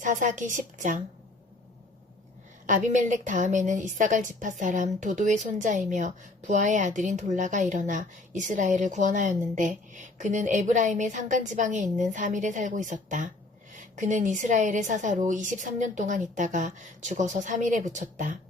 사사기 10장. 아비멜렉 다음에는 이사갈 지파 사람 도도의 손자이며 부하의 아들인 돌라가 일어나 이스라엘을 구원하였는데 그는 에브라임의 산간지방에 있는 사밀에 살고 있었다. 그는 이스라엘의 사사로 23년 동안 있다가 죽어서 사밀에 묻혔다.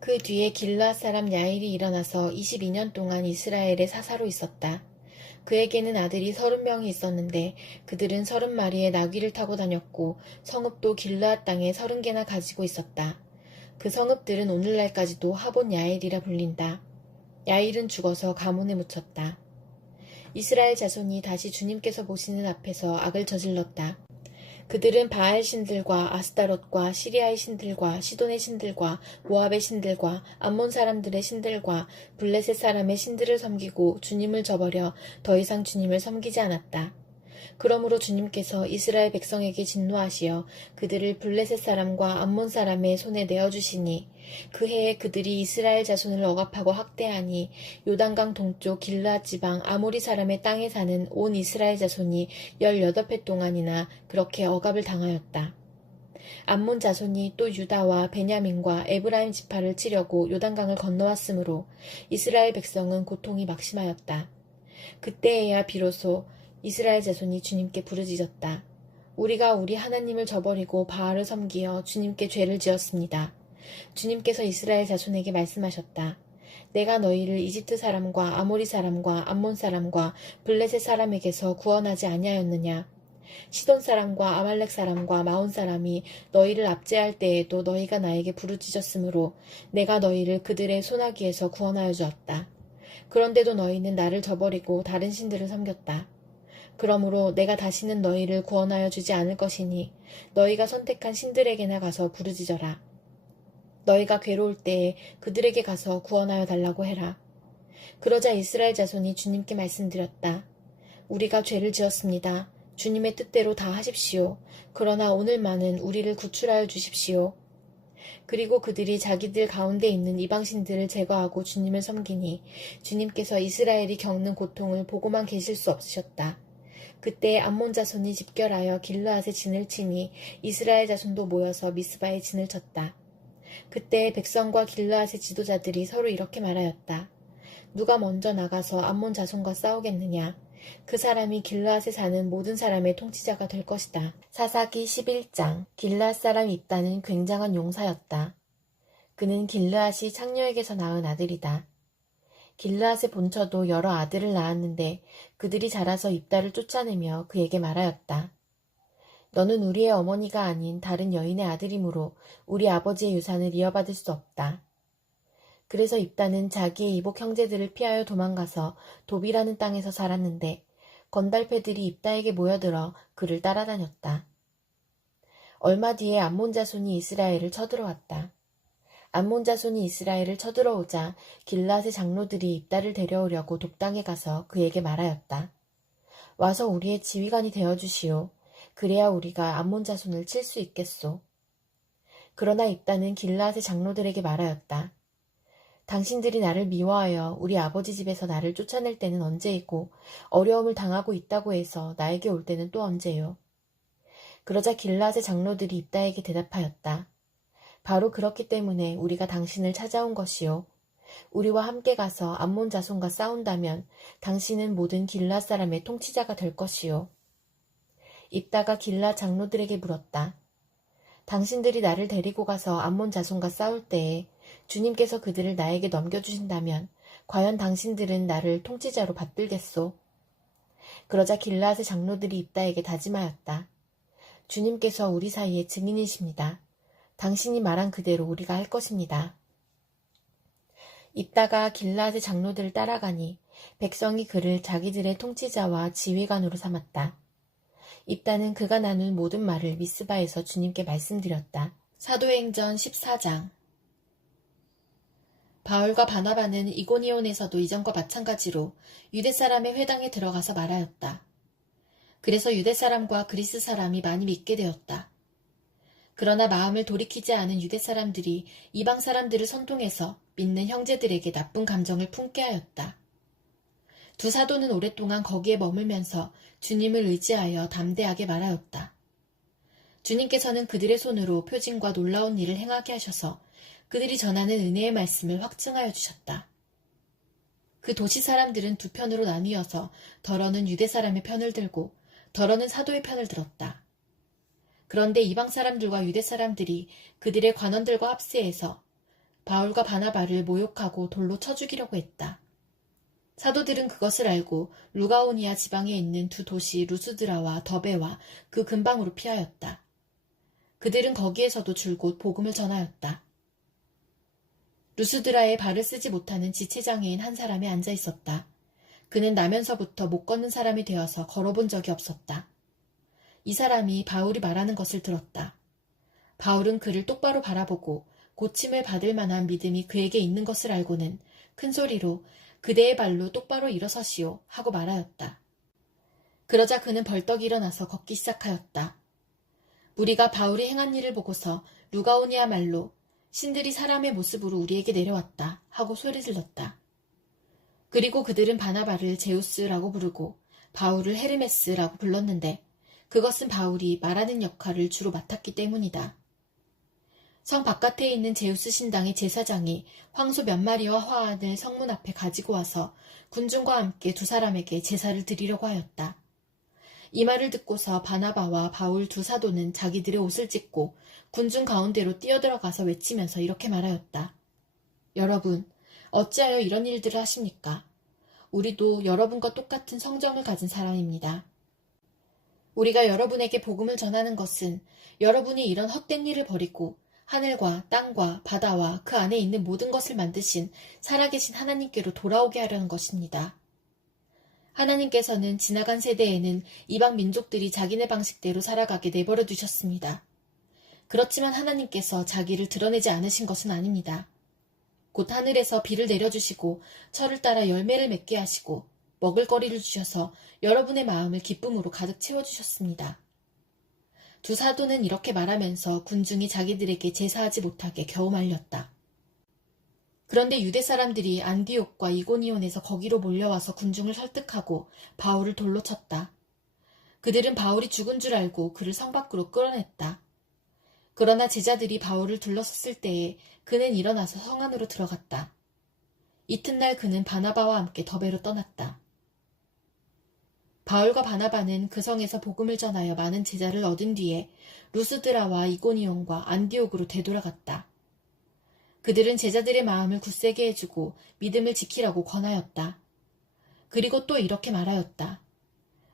그 뒤에 길르앗 사람 야일이 일어나서 22년 동안 이스라엘의 사사로 있었다. 그에게는 아들이 30명이 있었는데 그들은 30마리의 나귀를 타고 다녔고 성읍도 길르앗 땅에 30개나 가지고 있었다. 그 성읍들은 오늘날까지도 하본 야일이라 불린다. 야일은 죽어서 가문에 묻혔다. 이스라엘 자손이 다시 주님께서 보시는 앞에서 악을 저질렀다. 그들은 바알 신들과 아스타롯과 시리아의 신들과 시돈의 신들과 모압의 신들과 암몬 사람들의 신들과 블레셋 사람의 신들을 섬기고 주님을 저버려 더 이상 주님을 섬기지 않았다. 그러므로 주님께서 이스라엘 백성에게 진노하시어 그들을 블레셋 사람과 암몬 사람의 손에 내어주시니 그 해에 그들이 이스라엘 자손을 억압하고 학대하니 요단강 동쪽 길르앗 지방 아모리 사람의 땅에 사는 온 이스라엘 자손이 18해 동안이나 그렇게 억압을 당하였다. 암몬 자손이 또 유다와 베냐민과 에브라임 지파를 치려고 요단강을 건너왔으므로 이스라엘 백성은 고통이 막심하였다. 그때에야 비로소 이스라엘 자손이 주님께 부르짖었다. 우리가 우리 하나님을 저버리고 바알을 섬기어 주님께 죄를 지었습니다. 주님께서 이스라엘 자손에게 말씀하셨다. 내가 너희를 이집트 사람과 아모리 사람과 암몬 사람과 블레셋 사람에게서 구원하지 아니하였느냐. 시돈 사람과 아말렉 사람과 마온 사람이 너희를 압제할 때에도 너희가 나에게 부르짖었으므로 내가 너희를 그들의 손아귀에서 구원하여 주었다. 그런데도 너희는 나를 저버리고 다른 신들을 섬겼다. 그러므로 내가 다시는 너희를 구원하여 주지 않을 것이니 너희가 선택한 신들에게나 가서 부르짖어라. 너희가 괴로울 때에 그들에게 가서 구원하여 달라고 해라. 그러자 이스라엘 자손이 주님께 말씀드렸다. 우리가 죄를 지었습니다. 주님의 뜻대로 다 하십시오. 그러나 오늘만은 우리를 구출하여 주십시오. 그리고 그들이 자기들 가운데 있는 이방신들을 제거하고 주님을 섬기니 주님께서 이스라엘이 겪는 고통을 보고만 계실 수 없으셨다. 그때 암몬 자손이 집결하여 길르앗에 진을 치니 이스라엘 자손도 모여서 미스바에 진을 쳤다. 그때 백성과 길르앗의 지도자들이 서로 이렇게 말하였다. 누가 먼저 나가서 암몬 자손과 싸우겠느냐. 그 사람이 길르앗에 사는 모든 사람의 통치자가 될 것이다. 사사기 11장. 길르앗 사람 입다는 굉장한 용사였다. 그는 길르앗이 창녀에게서 낳은 아들이다. 길르앗의 본처도 여러 아들을 낳았는데 그들이 자라서 입다를 쫓아내며 그에게 말하였다. 너는 우리의 어머니가 아닌 다른 여인의 아들이므로 우리 아버지의 유산을 이어받을 수 없다. 그래서 입다는 자기의 이복 형제들을 피하여 도망가서 도비라는 땅에서 살았는데 건달패들이 입다에게 모여들어 그를 따라다녔다. 얼마 뒤에 암몬 자손이 이스라엘을 쳐들어왔다. 암몬 자손이 이스라엘을 쳐들어오자 길르앗의 장로들이 입다를 데려오려고 독당에 가서 그에게 말하였다. 와서 우리의 지휘관이 되어주시오. 그래야 우리가 암몬 자손을 칠 수 있겠소. 그러나 입다는 길르앗의 장로들에게 말하였다. 당신들이 나를 미워하여 우리 아버지 집에서 나를 쫓아낼 때는 언제이고 어려움을 당하고 있다고 해서 나에게 올 때는 또 언제요. 그러자 길르앗의 장로들이 입다에게 대답하였다. 바로 그렇기 때문에 우리가 당신을 찾아온 것이요. 우리와 함께 가서 암몬 자손과 싸운다면 당신은 모든 길르앗 사람의 통치자가 될 것이요. 입다가 길르앗 장로들에게 물었다. 당신들이 나를 데리고 가서 암몬 자손과 싸울 때에 주님께서 그들을 나에게 넘겨주신다면 과연 당신들은 나를 통치자로 받들겠소? 그러자 길르앗의 장로들이 입다에게 다짐하였다. 주님께서 우리 사이의 증인이십니다. 당신이 말한 그대로 우리가 할 것입니다. 입다가 길르앗의 장로들을 따라가니 백성이 그를 자기들의 통치자와 지휘관으로 삼았다. 입다는 그가 나눈 모든 말을 미스바에서 주님께 말씀드렸다. 사도행전 14장. 바울과 바나바는 이고니온에서도 이전과 마찬가지로 유대 사람의 회당에 들어가서 말하였다. 그래서 유대 사람과 그리스 사람이 많이 믿게 되었다. 그러나 마음을 돌이키지 않은 유대 사람들이 이방 사람들을 선동해서 믿는 형제들에게 나쁜 감정을 품게 하였다. 두 사도는 오랫동안 거기에 머물면서 주님을 의지하여 담대하게 말하였다. 주님께서는 그들의 손으로 표징과 놀라운 일을 행하게 하셔서 그들이 전하는 은혜의 말씀을 확증하여 주셨다. 그 도시 사람들은 두 편으로 나뉘어서 덜어는 유대 사람의 편을 들고 덜어는 사도의 편을 들었다. 그런데 이방 사람들과 유대 사람들이 그들의 관원들과 합세해서 바울과 바나바를 모욕하고 돌로 쳐 죽이려고 했다. 사도들은 그것을 알고 루가오니아 지방에 있는 두 도시 루스드라와 더베와 그 근방으로 피하였다. 그들은 거기에서도 줄곧 복음을 전하였다. 루스드라에 발을 쓰지 못하는 지체장애인 한 사람이 앉아 있었다. 그는 나면서부터 못 걷는 사람이 되어서 걸어본 적이 없었다. 이 사람이 바울이 말하는 것을 들었다. 바울은 그를 똑바로 바라보고 고침을 받을 만한 믿음이 그에게 있는 것을 알고는 큰 소리로 그대의 발로 똑바로 일어서시오 하고 말하였다. 그러자 그는 벌떡 일어나서 걷기 시작하였다. 무리가 바울이 행한 일을 보고서 루가오니아 말로 신들이 사람의 모습으로 우리에게 내려왔다 하고 소리 질렀다. 그리고 그들은 바나바를 제우스라고 부르고 바울을 헤르메스라고 불렀는데 그것은 바울이 말하는 역할을 주로 맡았기 때문이다. 성 바깥에 있는 제우스 신당의 제사장이 황소 몇 마리와 화환을 성문 앞에 가지고 와서 군중과 함께 두 사람에게 제사를 드리려고 하였다. 이 말을 듣고서 바나바와 바울 두 사도는 자기들의 옷을 찢고 군중 가운데로 뛰어들어가서 외치면서 이렇게 말하였다. 여러분, 어찌하여 이런 일들을 하십니까? 우리도 여러분과 똑같은 성정을 가진 사람입니다. 우리가 여러분에게 복음을 전하는 것은 여러분이 이런 헛된 일을 버리고 하늘과 땅과 바다와 그 안에 있는 모든 것을 만드신 살아계신 하나님께로 돌아오게 하려는 것입니다. 하나님께서는 지나간 세대에는 이방 민족들이 자기네 방식대로 살아가게 내버려 두셨습니다. 그렇지만 하나님께서 자기를 드러내지 않으신 것은 아닙니다. 곧 하늘에서 비를 내려주시고 철을 따라 열매를 맺게 하시고 먹을거리를 주셔서 여러분의 마음을 기쁨으로 가득 채워주셨습니다. 두 사도는 이렇게 말하면서 군중이 자기들에게 제사하지 못하게 겨우 말렸다. 그런데 유대 사람들이 안디옥과 이고니온에서 거기로 몰려와서 군중을 설득하고 바울을 돌로 쳤다. 그들은 바울이 죽은 줄 알고 그를 성 밖으로 끌어냈다. 그러나 제자들이 바울을 둘러섰을 때에 그는 일어나서 성 안으로 들어갔다. 이튿날 그는 바나바와 함께 더베로 떠났다. 바울과 바나바는 그 성에서 복음을 전하여 많은 제자를 얻은 뒤에 루스드라와 이고니온과 안디옥으로 되돌아갔다. 그들은 제자들의 마음을 굳세게 해주고 믿음을 지키라고 권하였다. 그리고 또 이렇게 말하였다.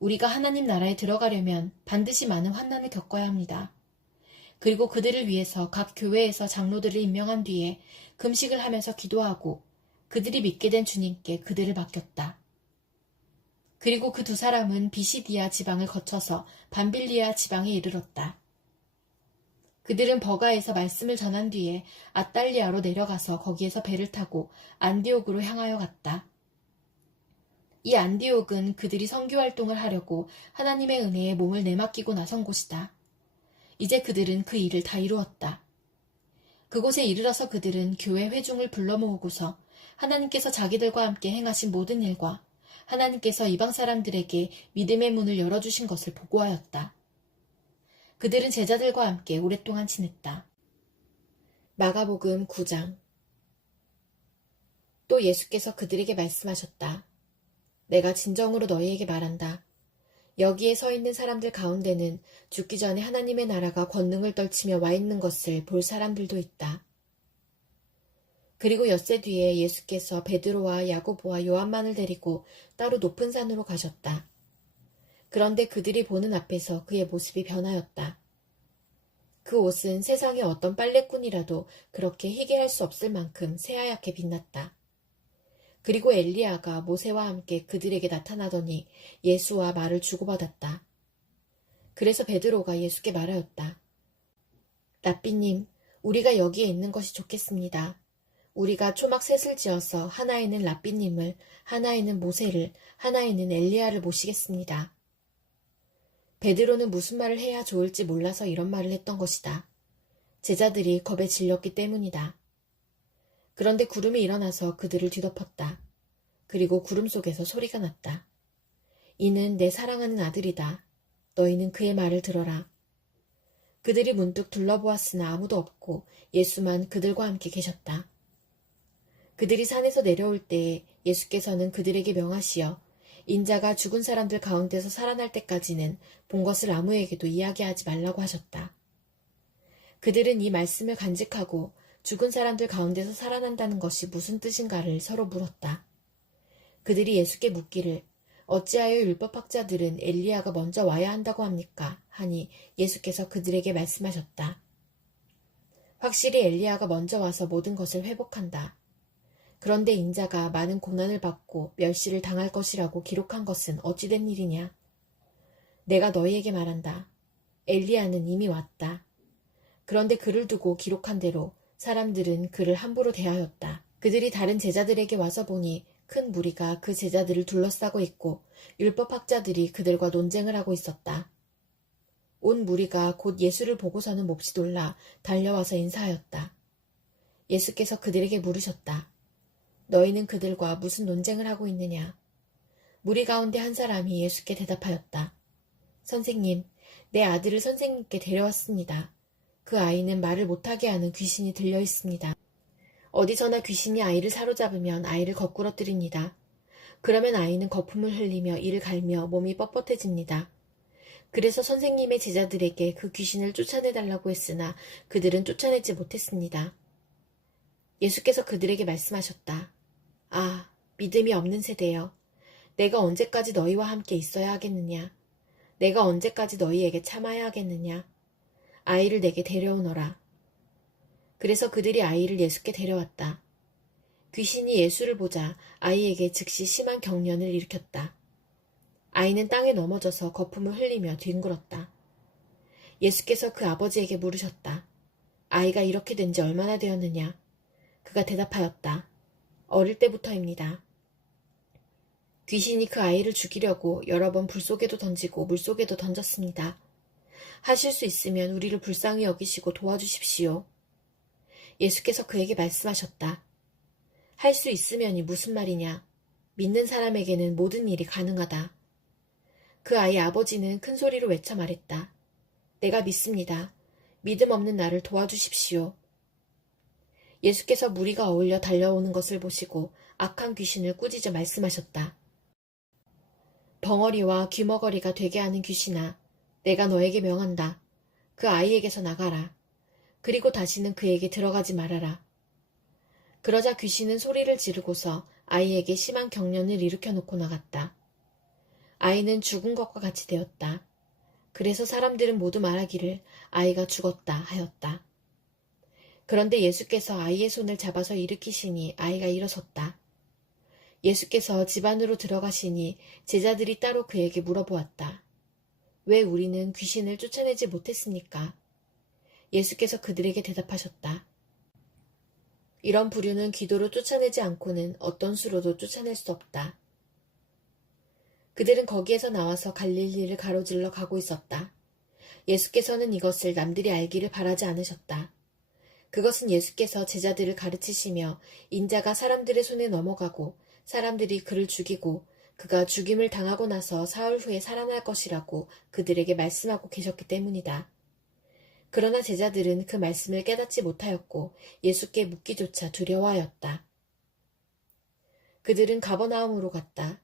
우리가 하나님 나라에 들어가려면 반드시 많은 환난을 겪어야 합니다. 그리고 그들을 위해서 각 교회에서 장로들을 임명한 뒤에 금식을 하면서 기도하고 그들이 믿게 된 주님께 그들을 맡겼다. 그리고 그 두 사람은 비시디아 지방을 거쳐서 밤빌리아 지방에 이르렀다. 그들은 버가에서 말씀을 전한 뒤에 아달리아로 내려가서 거기에서 배를 타고 안디옥으로 향하여 갔다. 이 안디옥은 그들이 선교활동을 하려고 하나님의 은혜에 몸을 내맡기고 나선 곳이다. 이제 그들은 그 일을 다 이루었다. 그곳에 이르러서 그들은 교회 회중을 불러 모으고서 하나님께서 자기들과 함께 행하신 모든 일과 하나님께서 이방 사람들에게 믿음의 문을 열어주신 것을 보고하였다. 그들은 제자들과 함께 오랫동안 지냈다. 마가복음 9장. 또 예수께서 그들에게 말씀하셨다. 내가 진정으로 너희에게 말한다. 여기에 서 있는 사람들 가운데는 죽기 전에 하나님의 나라가 권능을 떨치며 와 있는 것을 볼 사람들도 있다. 그리고 엿새 뒤에 예수께서 베드로와 야고보와 요한만을 데리고 따로 높은 산으로 가셨다. 그런데 그들이 보는 앞에서 그의 모습이 변하였다. 그 옷은 세상의 어떤 빨래꾼이라도 그렇게 희게 할 수 없을 만큼 새하얗게 빛났다. 그리고 엘리야가 모세와 함께 그들에게 나타나더니 예수와 말을 주고받았다. 그래서 베드로가 예수께 말하였다. 랍비님, 우리가 여기에 있는 것이 좋겠습니다. 우리가 초막 셋을 지어서 하나에는 랍비님을, 하나에는 모세를, 하나에는 엘리야를 모시겠습니다. 베드로는 무슨 말을 해야 좋을지 몰라서 이런 말을 했던 것이다. 제자들이 겁에 질렸기 때문이다. 그런데 구름이 일어나서 그들을 뒤덮었다. 그리고 구름 속에서 소리가 났다. 이는 내 사랑하는 아들이다. 너희는 그의 말을 들어라. 그들이 문득 둘러보았으나 아무도 없고 예수만 그들과 함께 계셨다. 그들이 산에서 내려올 때에 예수께서는 그들에게 명하시어 인자가 죽은 사람들 가운데서 살아날 때까지는 본 것을 아무에게도 이야기하지 말라고 하셨다. 그들은 이 말씀을 간직하고 죽은 사람들 가운데서 살아난다는 것이 무슨 뜻인가를 서로 물었다. 그들이 예수께 묻기를 어찌하여 율법학자들은 엘리야가 먼저 와야 한다고 합니까? 하니 예수께서 그들에게 말씀하셨다. 확실히 엘리야가 먼저 와서 모든 것을 회복한다. 그런데 인자가 많은 고난을 받고 멸시를 당할 것이라고 기록한 것은 어찌된 일이냐? 내가 너희에게 말한다. 엘리야는 이미 왔다. 그런데 그를 두고 기록한 대로 사람들은 그를 함부로 대하였다. 그들이 다른 제자들에게 와서 보니 큰 무리가 그 제자들을 둘러싸고 있고 율법학자들이 그들과 논쟁을 하고 있었다. 온 무리가 곧 예수를 보고서는 몹시 놀라 달려와서 인사하였다. 예수께서 그들에게 물으셨다. 너희는 그들과 무슨 논쟁을 하고 있느냐? 무리 가운데 한 사람이 예수께 대답하였다. 선생님, 내 아들을 선생님께 데려왔습니다. 그 아이는 말을 못하게 하는 귀신이 들려 있습니다. 어디서나 귀신이 아이를 사로잡으면 아이를 거꾸러뜨립니다. 그러면 아이는 거품을 흘리며 이를 갈며 몸이 뻣뻣해집니다. 그래서 선생님의 제자들에게 그 귀신을 쫓아내달라고 했으나 그들은 쫓아내지 못했습니다. 예수께서 그들에게 말씀하셨다. 아, 믿음이 없는 세대여. 내가 언제까지 너희와 함께 있어야 하겠느냐? 내가 언제까지 너희에게 참아야 하겠느냐? 아이를 내게 데려오너라. 그래서 그들이 아이를 예수께 데려왔다. 귀신이 예수를 보자 아이에게 즉시 심한 경련을 일으켰다. 아이는 땅에 넘어져서 거품을 흘리며 뒹굴었다. 예수께서 그 아버지에게 물으셨다. 아이가 이렇게 된 지 얼마나 되었느냐? 그가 대답하였다. 어릴 때부터입니다. 귀신이 그 아이를 죽이려고 여러 번 불 속에도 던지고 물 속에도 던졌습니다. 하실 수 있으면 우리를 불쌍히 여기시고 도와주십시오. 예수께서 그에게 말씀하셨다. 할 수 있으면이 무슨 말이냐? 믿는 사람에게는 모든 일이 가능하다. 그 아이 아버지는 큰 소리로 외쳐 말했다. 내가 믿습니다. 믿음 없는 나를 도와주십시오. 예수께서 무리가 어울려 달려오는 것을 보시고 악한 귀신을 꾸짖어 말씀하셨다. 벙어리와 귀머거리가 되게 하는 귀신아, 내가 너에게 명한다. 그 아이에게서 나가라. 그리고 다시는 그에게 들어가지 말아라. 그러자 귀신은 소리를 지르고서 아이에게 심한 경련을 일으켜 놓고 나갔다. 아이는 죽은 것과 같이 되었다. 그래서 사람들은 모두 말하기를 아이가 죽었다 하였다. 그런데 예수께서 아이의 손을 잡아서 일으키시니 아이가 일어섰다. 예수께서 집 안으로 들어가시니 제자들이 따로 그에게 물어보았다. 왜 우리는 귀신을 쫓아내지 못했습니까? 예수께서 그들에게 대답하셨다. 이런 부류는 기도로 쫓아내지 않고는 어떤 수로도 쫓아낼 수 없다. 그들은 거기에서 나와서 갈릴리를 가로질러 가고 있었다. 예수께서는 이것을 남들이 알기를 바라지 않으셨다. 그것은 예수께서 제자들을 가르치시며 인자가 사람들의 손에 넘어가고 사람들이 그를 죽이고 그가 죽임을 당하고 나서 사흘 후에 살아날 것이라고 그들에게 말씀하고 계셨기 때문이다. 그러나 제자들은 그 말씀을 깨닫지 못하였고 예수께 묻기조차 두려워하였다. 그들은 가버나움으로 갔다.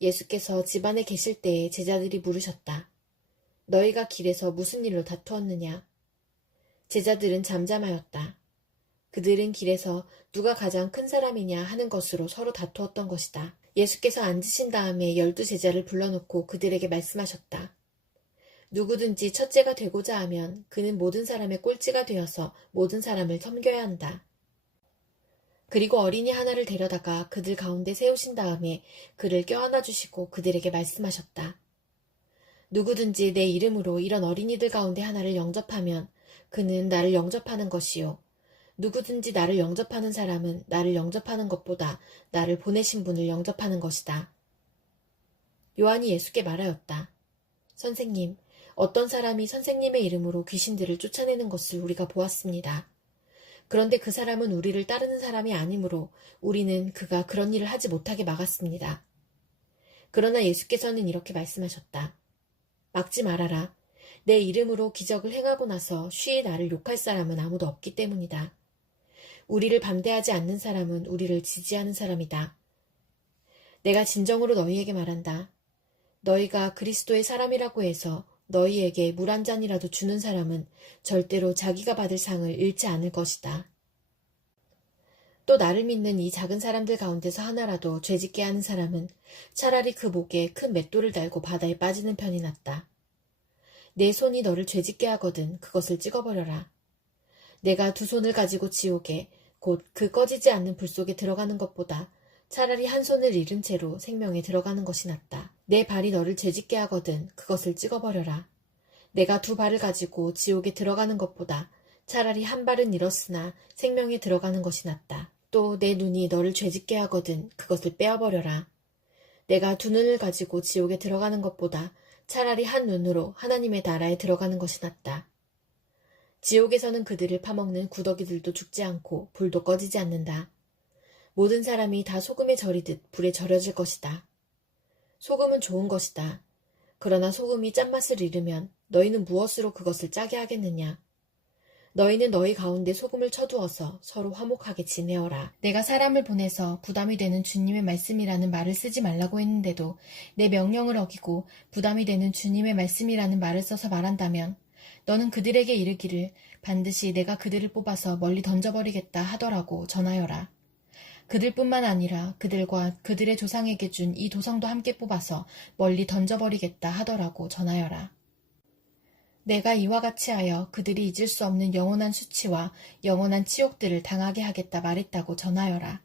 예수께서 집 안에 계실 때에 제자들이 물으셨다. 너희가 길에서 무슨 일로 다투었느냐? 제자들은 잠잠하였다. 그들은 길에서 누가 가장 큰 사람이냐 하는 것으로 서로 다투었던 것이다. 예수께서 앉으신 다음에 12제자를 불러놓고 그들에게 말씀하셨다. 누구든지 첫째가 되고자 하면 그는 모든 사람의 꼴찌가 되어서 모든 사람을 섬겨야 한다. 그리고 어린이 하나를 데려다가 그들 가운데 세우신 다음에 그를 껴안아 주시고 그들에게 말씀하셨다. 누구든지 내 이름으로 이런 어린이들 가운데 하나를 영접하면 그는 나를 영접하는 것이요. 누구든지 나를 영접하는 사람은 나를 영접하는 것보다 나를 보내신 분을 영접하는 것이다. 요한이 예수께 말하였다. 선생님, 어떤 사람이 선생님의 이름으로 귀신들을 쫓아내는 것을 우리가 보았습니다. 그런데 그 사람은 우리를 따르는 사람이 아니므로 우리는 그가 그런 일을 하지 못하게 막았습니다. 그러나 예수께서는 이렇게 말씀하셨다. 막지 말아라. 내 이름으로 기적을 행하고 나서 쉬이 나를 욕할 사람은 아무도 없기 때문이다. 우리를 반대하지 않는 사람은 우리를 지지하는 사람이다. 내가 진정으로 너희에게 말한다. 너희가 그리스도의 사람이라고 해서 너희에게 물 한 잔이라도 주는 사람은 절대로 자기가 받을 상을 잃지 않을 것이다. 또 나를 믿는 이 작은 사람들 가운데서 하나라도 죄짓게 하는 사람은 차라리 그 목에 큰 맷돌을 달고 바다에 빠지는 편이 낫다. 내 손이 너를 죄짓게 하거든 그것을 찍어버려라. 내가 두 손을 가지고 지옥에 곧 그 꺼지지 않는 불 속에 들어가는 것보다 차라리 한 손을 잃은 채로 생명에 들어가는 것이 낫다. 내 발이 너를 죄짓게 하거든 그것을 찍어버려라. 내가 두 발을 가지고 지옥에 들어가는 것보다 차라리 한 발은 잃었으나 생명에 들어가는 것이 낫다. 또 내 눈이 너를 죄짓게 하거든 그것을 빼어버려라. 내가 두 눈을 가지고 지옥에 들어가는 것보다 차라리 한 눈으로 하나님의 나라에 들어가는 것이 낫다. 지옥에서는 그들을 파먹는 구더기들도 죽지 않고 불도 꺼지지 않는다. 모든 사람이 다 소금에 절이듯 불에 절여질 것이다. 소금은 좋은 것이다. 그러나 소금이 짠맛을 잃으면 너희는 무엇으로 그것을 짜게 하겠느냐. 너희는 너희 가운데 소금을 쳐두어서 서로 화목하게 지내어라. 내가 사람을 보내서 부담이 되는 주님의 말씀이라는 말을 쓰지 말라고 했는데도 내 명령을 어기고 부담이 되는 주님의 말씀이라는 말을 써서 말한다면 너는 그들에게 이르기를 반드시 내가 그들을 뽑아서 멀리 던져버리겠다 하더라고 전하여라. 그들뿐만 아니라 그들과 그들의 조상에게 준 이 도성도 함께 뽑아서 멀리 던져버리겠다 하더라고 전하여라. 내가 이와 같이 하여 그들이 잊을 수 없는 영원한 수치와 영원한 치욕들을 당하게 하겠다 말했다고 전하여라.